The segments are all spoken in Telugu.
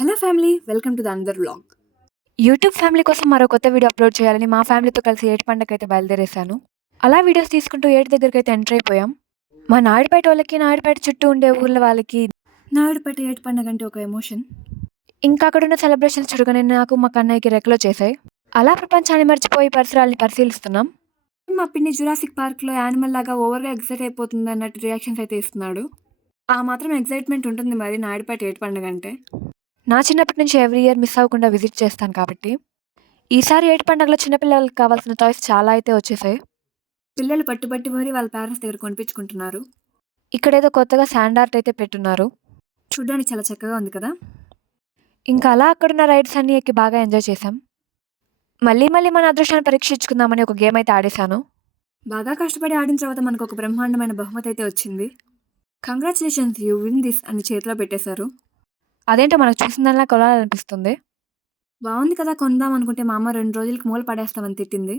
Hello family welcome to the అందర్ వ్లాగ్ యూట్యూబ్ ఫ్యామిలీ కోసం మరో కొత్త వీడియో అప్లోడ్ చేయాలని మా ఫ్యామిలీతో కలిసి ఏటి పండుగ అయితే బయలుదేరేశాను. అలా వీడియోస్ తీసుకుంటూ ఏటి దగ్గరికి అయితే ఎంటర్ అయిపోయాం. మా నాయుడుపేట వాళ్ళకి నాయుడుపేట చుట్టూ ఉండే ఊర్ల వాళ్ళకి నాయుడుపేట ఏటు పండుగ అంటే ఒక ఎమోషన్ ఇంకా అక్కడ ఉన్న సెలబ్రేషన్స్ చూడగానే నాకు మా కన్నయ్యకి రెక్కలో చేశాయి. అలా ప్రపంచాన్ని మర్చిపోయి పరిసరాల్ని పరిశీలిస్తున్నాం. మా పిన్ని జురాసిక్ పార్క్లో యానిమల్ లాగా ఓవర్గా ఎగ్జైట్ అయిపోతుంది అన్నట్టు రియాక్షన్స్ అయితే ఇస్తున్నాడు. ఆ మాత్రం ఎగ్జైట్మెంట్ ఉంటుంది మరి నాయుడుపేట ఏటు పండుగ అంటే. నా చిన్నప్పటి నుంచి ఎవ్రీ ఇయర్ మిస్ అవ్వకుండా విజిట్ చేస్తాను కాబట్టి. ఈసారి ఏటి పండుగలో చిన్నపిల్లలకి కావాల్సిన టాయ్స్ చాలా అయితే వచ్చేసాయి. పిల్లలు పట్టుబట్టి మరి వాళ్ళ పేరెంట్స్ దగ్గర కొనిపించుకుంటున్నారు. ఇక్కడేదో కొత్తగా శాండ్ ఆర్ట్ అయితే పెట్టున్నారు. చూడడానికి చాలా చక్కగా ఉంది కదా? ఇంకా అలా అక్కడున్న రైడ్స్ అన్ని ఎక్కి బాగా ఎంజాయ్ చేశాం. మళ్ళీ మళ్ళీ మన అదృష్టాన్ని పరీక్షించుకుందామని ఒక గేమ్ అయితే ఆడేశాను. బాగా కష్టపడి ఆడిన తర్వాత మనకు ఒక బ్రహ్మాండమైన బహుమతి అయితే వచ్చింది. కంగ్రాచులేషన్స్ యూ విన్ దిస్ అని చేతిలో పెట్టేశారు. అదేంటో మనకు చూసిందల్లా కొనాలనిపిస్తుంది. బాగుంది కదా కొందాం అనుకుంటే మా అమ్మ రెండు రోజులకి మూల పడేస్తామని తిట్టింది.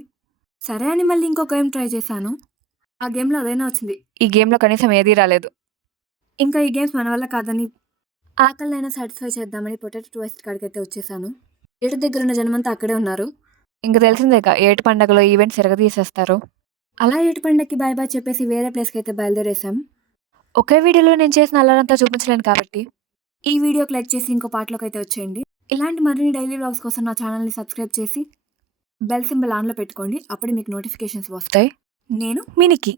సరే అని మళ్ళీ ఇంకో గేమ్ ట్రై చేశాను. ఆ గేమ్లో అదైనా వచ్చింది? ఈ గేమ్లో కనీసం ఏదీ రాలేదు. ఇంకా ఈ గేమ్స్ మన వల్ల కాదని ఆకలినైనా సాటిస్ఫై చేద్దామని పొటాటో ట్విస్ట్ కాడికి అయితే వచ్చేసాను. ఏటు దగ్గర ఉన్న జనమంతా అక్కడే ఉన్నారు. ఇంక తెలిసిందేక ఏటి పండగలో ఈవెంట్స్ ఎరగదీసేస్తారు. అలా ఏటు పండక్కి బాయ్ బాయ్ చెప్పేసి వేరే ప్లేస్కి అయితే బయలుదేరేసాం ఒకే వీడియోలో నేను చేసిన అల్లరంతా చూపించలేను కాబట్టి. ఈ వీడియోకి లైక్ చేసి ఇంకో పాటలోకి అయితే వచ్చేయండి. ఇలాంటి మరిన్ని డైలీ వ్లాగ్స్ కోసం నా ఛానల్ని సబ్స్క్రైబ్ చేసి బెల్ సింబల్ ఆన్లో పెట్టుకోండి. అప్పుడు మీకు నోటిఫికేషన్స్ వస్తాయి వస్తాయి. నేను మినికి.